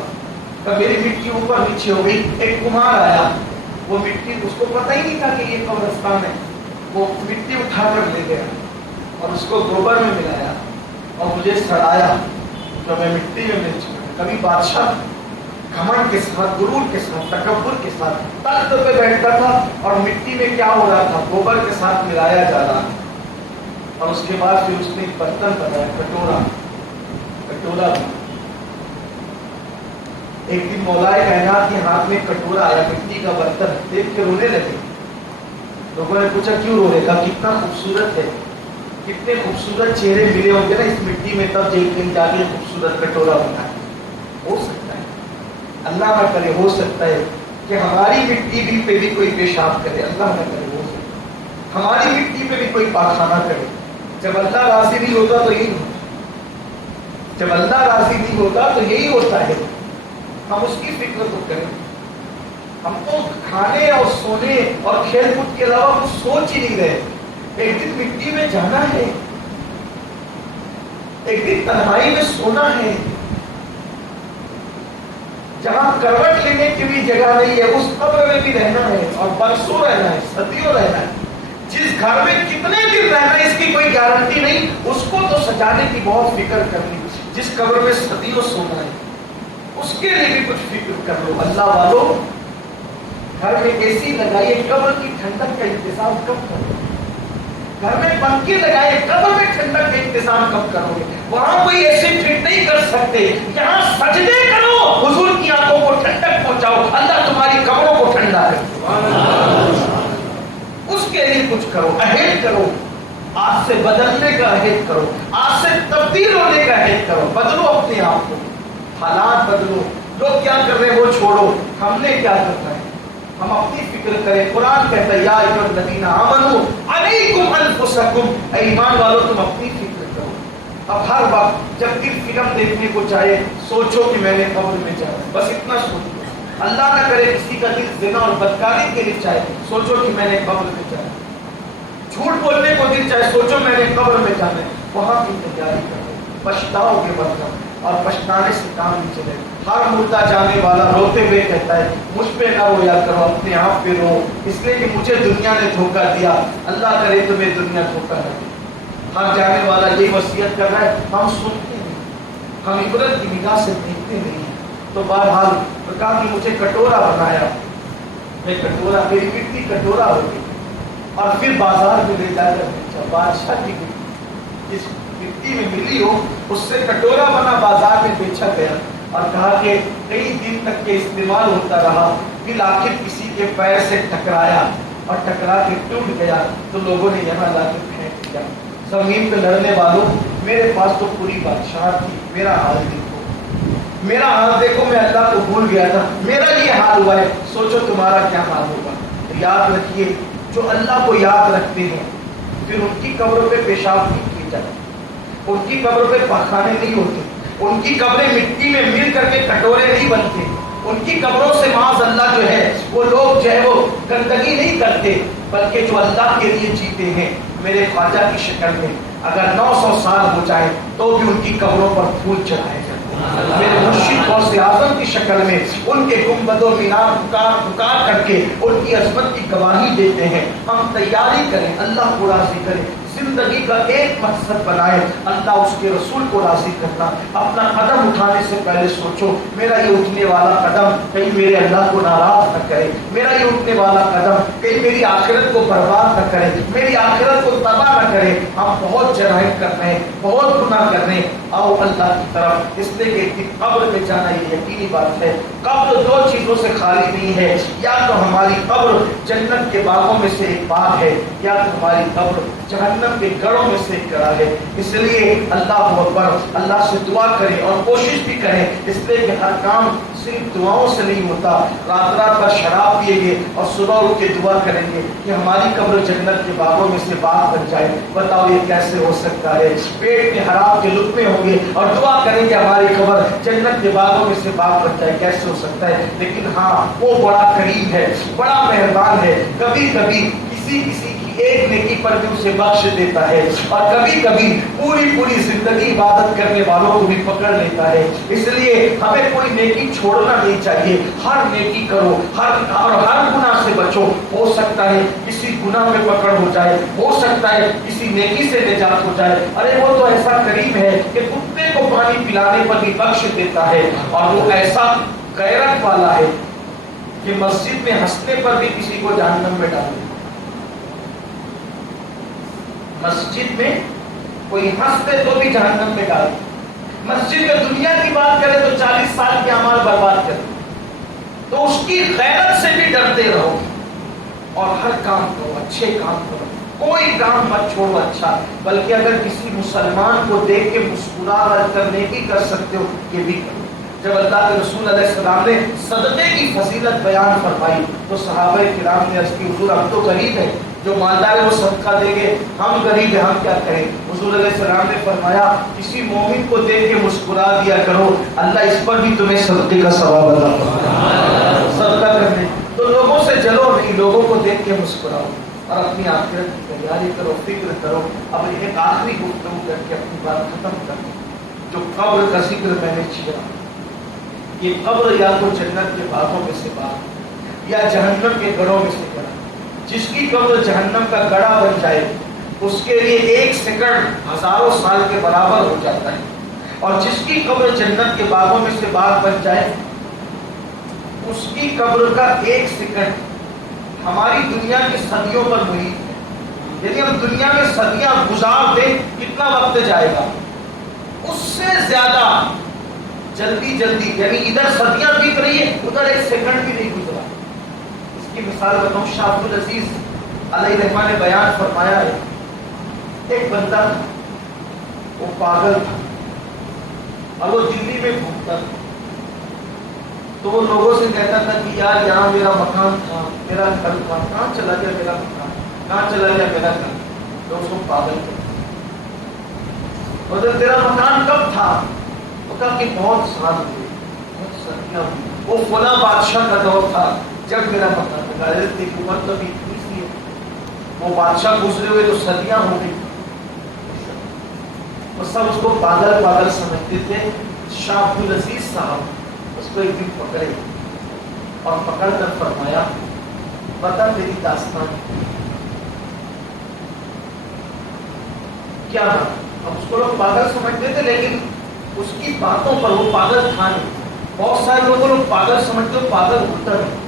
کب میری مٹی اوپر نیچے ہو گئی، ایک کمار آیا، وہ مٹی، اس کو پتہ ہی نہیں تھا کہ یہ قبرستان ہے، وہ مٹی اٹھا کر لے گیا اور اس کو گوبر میں ملایا اور مجھے سڑایا، جو میں مٹی میں مل چکا۔ کبھی بادشاہ گھمنڈ کے ساتھ، غرور کے ساتھ، تکبر کے ساتھ تخت پہ بیٹھتا تھا، اور مٹی میں کیا ہو رہا تھا؟ گوبر کے ساتھ ملایا جا رہا تھا، اور اس کے بعد پھر اس نے ایک برتن بنایا، کٹورا بھی۔ ایک دن مولائے کائنات کے ہاتھ میں کٹورا آیا، مٹی کا برتن، دیکھ کے رونے لگے۔ لوگوں نے پوچھا کیوں رو رہے؟ کہا کتنا خوبصورت ہے، کتنے خوبصورت چہرے ملے ہوں گے نا اس مٹی میں، تب ایک دن جا کے خوبصورت کٹورا بنا۔ ہو سکتا ہے، اللہ نہ کرے، ہو سکتا ہے کہ ہماری مٹی بھی پہ بھی کوئی پیشاب کرے، اللہ نہ کرے، ہو سکتا ہے ہماری مٹی پہ بھی کوئی پاخانہ کرے۔ جب اللہ راضی نہیں ہوتا تو یہی ہوتا ہے، جب اللہ راضی نہیں ہوتا تو یہی ہوتا ہے۔ ہم اس کی فکر تو کریں، ہم تو کھانے اور سونے اور کھیل کود کے علاوہ کچھ سوچ ہی نہیں رہے۔ ایک دن مٹی میں جانا ہے، ایک دن تنہائی میں سونا ہے، جہاں کروٹ لینے کی بھی جگہ نہیں ہے، اس قبر میں بھی رہنا ہے، اور برسوں رہنا ہے، صدیوں رہنا ہے۔ جس گھر میں کتنے دن رہنا ہے اس کی کوئی گارنٹی نہیں، اس کو تو سجانے کی بہت فکر کرنی۔ جس قبر میں صدیوں سونا ہے اس کے لیے بھی کچھ فکر کر لو۔ اللہ والو، گھر میں اے سی لگائیے، قبر کی ٹھنڈک کا انتظام کب کرو گے؟ گھر میں پنکھے لگائے، قبر میں ٹھنڈک کا انتظام کب کرو گے؟ وہاں کوئی ایسی فٹ نہیں کر سکتے، یہاں سجدے کرو، حضور کی آنکھوں کو ٹھنڈک پہنچاؤ، اللہ تمہاری قبروں کو ٹھنڈا کرے۔ اس کے لیے کچھ کرو، عہد کرو، آج سے بدلنے کا عہد کرو، آج سے تبدیل ہونے کا عہد کرو، بدلو اپنے آپ کو، حالات بدلو، لوگ کیا کر رہے ہیں وہ چھوڑو، ہم نے کیا کرنا ہے، ہم اپنی فکر کریں۔ قرآن کہتا ہے یا ایھا الذین آمنوا علیکم انفسکم، اے ایمان والو تم اپنی فکر کرو۔ اب ہر وقت جب دل فلم دیکھنے کو چاہے سوچو کہ میں نے قبر میں جانا، بس اتنا سوچو۔ اللہ نہ کرے کسی کا دل زنا اور بدکاری کے لیے چاہے سوچو کہ میں نے قبر میں جانا، جھوٹ بولنے کو دل چاہے سوچو میں نے قبر میں جانا ہے، وہاں کی تیاری کرو، پچھتاؤ گے ورنہ، اور پچھتانے سے کام نہیں چلے۔ ہر مردہ جانے والا روتے ہوئے کہتا ہے مجھ پہ نہ رویا کرو، اپنے آپ پہ رو، اس لیے کہ مجھے دنیا نے دھوکہ دیا، اللہ کرے تمہیں دنیا دھوکہ نہ دے۔ ہر جانے والا یہ وصیت کر رہا ہے، ہم سنتے نہیں، ہم عبرت کی نگاہ سے دیکھتے نہیں ہیں۔ تو بہرحال کہا کہ مجھے کٹورا بنایا، میں کٹورا، میری مٹی کٹورا ہو گئی، اور پھر بازار میں لے جا کر بیچا۔ بادشاہ کی مٹی جس مٹی میں ملی ہو اس سے کٹورا بنا، بازار میں بیچا گیا، اور کہا کہ کئی دن تک کے استعمال ہوتا رہا، پھر آخر کسی کے پیر سے ٹکرایا اور ٹکرا کے ٹوٹ گیا، تو لوگوں نے یہاں لا کے پھینک دیا۔ زمین پہ لڑنے والوں، میرے پاس تو پوری بادشاہ تھی، میرا حال دیکھو، میرا حال دیکھو، میں اللہ کو بھول گیا تھا، میرا یہ حال ہوا ہے، سوچو تمہارا کیا حال ہوگا۔ یاد رکھیے، جو اللہ کو یاد رکھتے ہیں پھر ان کی قبروں پہ پیشاب نہیں کیے جاتے، ان کی قبروں پہ پخانے نہیں ہوتے، ان کی قبریں مٹی میں مل کر کے کٹورے نہیں بنتے، ان کی قبروں سے معاذ اللہ جو ہے وہ لوگ جو ہے وہ گندگی نہیں کرتے، بلکہ جو اللہ کے لیے جیتے ہیں میرے خواجہ کی شکل میں اگر 900 سال ہو جائے تو بھی ان کی قبروں پر پھول چڑھائے جاتے ہیں، میرے مرشد غوث اعظم کی شکل میں ان کے گنبد و مینار پکار کر کے ان کی عظمت کی گواہی دیتے ہیں۔ ہم تیاری کریں، اللہ کو راضی کریں، زندگی کا ایک مقصد بنائے، اللہ اس کے رسول کو راضی کرنا۔ اپنا قدم اٹھانے سے پہلے سوچو، میرا یہ اٹھنے والا قدم کہیں میرے اللہ کو ناراض نہ کرے، میرا یہ اٹھنے والا قدم کہیں میری آخرت کو برباد نہ کرے، میری آخرت کو تباہ نہ کرے۔ ہم بہت جرائم کر رہے ہیں، بہت گناہ کر رہے ہیں، آؤ اللہ کی طرف، اس لیے کہ قبر میں جانا یہ یقینی بات ہے۔ قبر دو چیزوں سے خالی نہیں ہے، یا تو ہماری قبر جنت کے باغوں میں سے ایک باغ ہے، یا تو ہماری قبر جہنم کے گڑھوں میں سے ایک گڑھا ہے۔ اس لیے اللہ اکبر، اللہ سے دعا کریں اور کوشش بھی کریں، اس لیے کہ ہر کام صرف دعاؤں سے نہیں ہوتا۔ رات رات بھر شراب پیئیں گے اور صبح اٹھ کے دعا کریں گے کہ ہماری قبر جنت کے باغوں میں سے باغ بن جائے، بتاؤ یہ کیسے ہو سکتا ہے؟ پیٹ میں حرام کے لقمے ہوں گے اور دعا کریں کہ ہماری قبر جنت کے باغوں میں سے باغ بن جائے، کیسے ہو سکتا ہے؟ لیکن ہاں، وہ بڑا کریم ہے، بڑا مہربان ہے، کبھی کبھی کسی کی ایک نیکی پر بھی اسے بخش دیتا ہے، اور کبھی کبھی پوری زندگی عبادت کرنے والوں کو بھی پکڑ لیتا ہے۔ اس لیے ہمیں کوئی نیکی چھوڑنا نہیں چاہیے، ہر نیکی کرو، ہر گناہ سے بچو۔ ہو سکتا ہے کسی گناہ میں پکڑ ہو جائے، ہو سکتا ہے کسی نیکی سے نجات ہو جائے، ارے وہ تو ایسا کریم ہے کہ کتے کو پانی پلانے پر بھی بخش دیتا ہے، اور وہ ایسا غیرت والا ہے کہ مسجد میں ہنسنے پر بھی کسی کو جہنم میں ڈال دیتا ہے۔ مسجد میں کوئی ہنستے تو بھی جہنم میں ڈال دیتا ہے۔ مسجد میں دنیا کی بات کرے تو 40 سال کے اعمال برباد کرے، تو اس کی غیرت سے بھی ڈرتے رہو، اور ہر کام کرو، اچھے کام کرو، کوئی کام مت چھوڑو اچھا، بلکہ اگر کسی مسلمان کو دیکھ کے مسکرا کر نیکی کر سکتے ہو یہ بھی کرو۔ جب اللہ کے رسول علیہ السلام نے صدقے کی فضیلت بیان فرمائی تو صحابہ کرام نے عرض کی، حضور ہم تو غریب ہیں، جو مالدار ہے وہ صدقہ دیں گے، ہم غریب ہیں ہم کیا کریں؟ حضور علیہ السلام نے فرمایا کسی مومن کو دیکھ کے مسکرا دیا کرو، اللہ اس پر بھی تمہیں صدقے کا ثواب عطا فرمائے۔ صدقہ کرنے تو لوگوں سے جلو نہیں، لوگوں کو دیکھ کے مسکراؤ اور اپنی آخرت کی تیاری کرو، فکر کرو۔ اب ایک آخری گفتگو کر کے اپنی بات ختم کر، جو قبر کا ذکر میں نے کیا، یہ قبر یا تو جنت کے باغوں میں سے باغ یا جہنم کے گڑھوں میں سے گڑھا۔ جس کی قبر جہنم کا گڑھا بن جائے اس کے لیے 1 سیکنڈ ہزاروں سال کے برابر ہو جاتا ہے، اور جس کی قبر جنت کے باغوں میں سے باغ بن جائے اس کی قبر کا 1 سیکنڈ ہماری دنیا کی صدیوں پر محیط ہے۔ یعنی ہم دنیا میں صدیاں گزار دیں کتنا وقت جائے گا، اس سے زیادہ جلدی یعنی ادھر صدیاں بیت رہی ہے، ادھر 1 سیکنڈ بھی نہیں گزرا۔ اس کی مثال بتاؤں، شاہ عبد العزیز علیہ الرحمہ نے بیان فرمایا ہے، ایک بندہ تھا، وہ پاگل تھا اور وہ دلی میں گھومتا تھا، تو وہ لوگوں سے کہتا تھا کہ یار یہاں میرا مکان تھا، میرا گھر تھا، کہاں چلا گیا میرا مکان، کہاں چلا گیا میرا گھر؟ تو اس کو پاگل کہتے۔ اور تیرا مکان کب تھا؟ وہ کہا کہ بہت سال ہوئے، بہت صدیاں ہوئی، وہ فلاں بادشاہ کا دور تھا جب میرا مکان تھا۔ کی عمر تو اتنی سی ہے، وہ بادشاہ گزرے ہوئے تو صدیاں ہو گئی۔ وہ سب اس کو پاگل سمجھتے تھے۔ شاہ عبد العزیز صاحب اس کو ایک دن پکڑے اور پکڑ کر فرمایا، بتا تیری داستان کیا تھا؟ اب اس کو لوگ پاگل سمجھتے تھے، لیکن اس کی باتوں پر وہ پاگل تھا نہیں۔ بہت سارے لوگوں کو پاگل سمجھتے ہو، پاگل ہوتا نہیں۔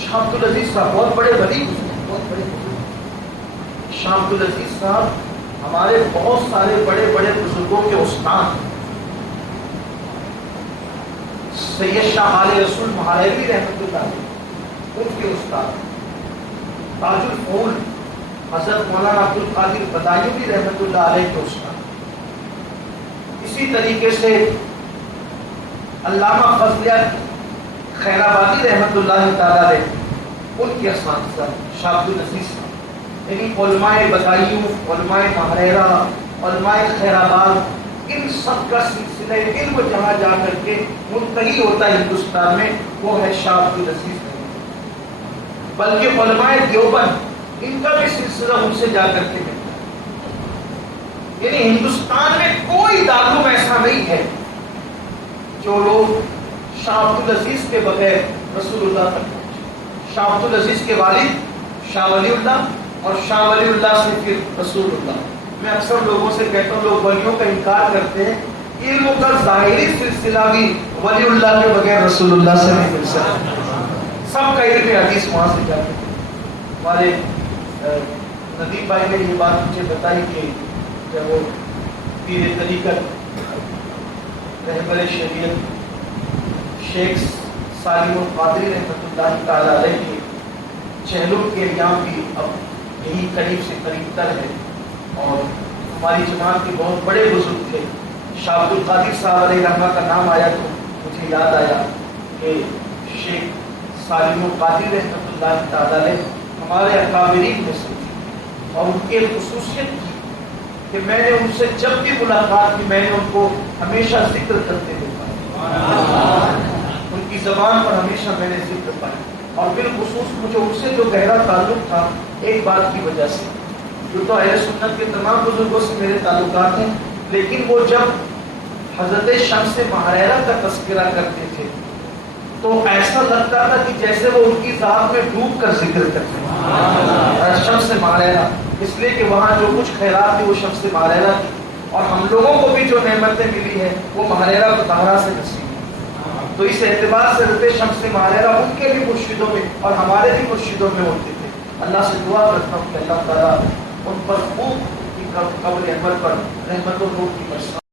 شاہ عبد العزیز صاحب بہت بڑے ولی گزرے، بہت بڑے بزرگ۔ شاہ عبد العزیز صاحب ہمارے بہت سارے بڑے بزرگوں کے استاد، سید شاہ علیہ رسول مہالوی رحمۃ اللہ علیہ ان کے استاد، تاج الفول حضرت مولانا عبد القادر بدایوی رحمۃ اللہ علیہ کے استاد۔ اسی طریقے سے علامہ فضل خیرآبادی رحمۃ اللہ تعالیٰ علیہ، ان کے اساتذہ شاہ عبد العزیز صاحب، یعنی علماء بدایوں، علماء ماہریرہ، علماء خیرآباد، ان سب کا سلسلہ علم جہاں جا کر کے منتہی ہوتا ہے ہندوستان میں، وہ ہے شاہ عبد العزیز صاحب۔ بلکہ علماء دیوبند، ان کا بھی سلسلہ ان سے جا کر کے ملتا ہے۔ یعنی ہندوستان میں کوئی دارالعلوم ایسا نہیں ہے جو لوگ شاہ عبد العزیز کے بغیر رسول اللہ تک پہنچے۔ شاہ عبد العزیز کے والد شاہ ولی اللہ، اور شاہ ولی اللہ سے پھر رسول اللہ۔ میں اکثر لوگوں سے کہتا ہوں، لوگ ولیوں کا انکار کرتے ہیں، علم کا ظاہری سلسلہ بھی ولی اللہ کے بغیر رسول اللہ سے نہیں مل سکتا۔ سب کا علم حدیث وہاں سے جاتے ہیں۔ ہمارے ندیم بھائی نے یہ بات مجھے بتائی کہ جب وہ پیر طریقت رہبر شریعت شیخ سالم القادری رحمۃ اللہ تعالیٰ علیہ کے چہلم کے ایام بھی اب یہی قریب سے قریب تر ہے، اور ہماری جماعت کے بہت بڑے بزرگ تھے۔ شاہ عبد القادر صاحب علیہ رحمہ کا نام آیا تو مجھے یاد آیا کہ شیخ سالم القادری رحمۃ اللہ تعالیٰ علیہ ہمارے اکابرین میں سے تھے، اور ان کی خصوصیت تھی کہ میں نے ان سے جب بھی ملاقات کی، میں نے ان کو ہمیشہ ذکر کرتے دیکھا، ان کی زبان پر ہمیشہ میں نے ذکر پایا، اور بالخصوص مجھے ان سے جو گہرا تعلق تھا ایک بات کی وجہ سے، جو تو اہل سنت کے تمام بزرگوں سے میرے تعلقات ہیں، لیکن وہ جب حضرت شمس ماہریرہ کا تذکرہ کرتے تھے تو ایسا لگتا تھا کہ جیسے وہ ان کی ذات میں ڈوب کر ذکر کرتے ہیں، شمس ماہریرہ، اس لیے کہ وہاں جو کچھ خیرات تھی وہ شمس ماہریرہ تھی، اور ہم لوگوں کو بھی جو نعمتیں ملی ہیں وہ ماہریرہ طاہرہ سے نصیب ہیں۔ تو اس اعتبار سے حضرت شمس ماہریرہ ان کے بھی مرشدوں میں اور ہمارے بھی مرشدوں میں ہوتے تھے۔ اللہ سے دعا کرتا ہوں کہ اللہ تعالیٰ ان پر خوب قبر انور پر رحمت و نور کی برسات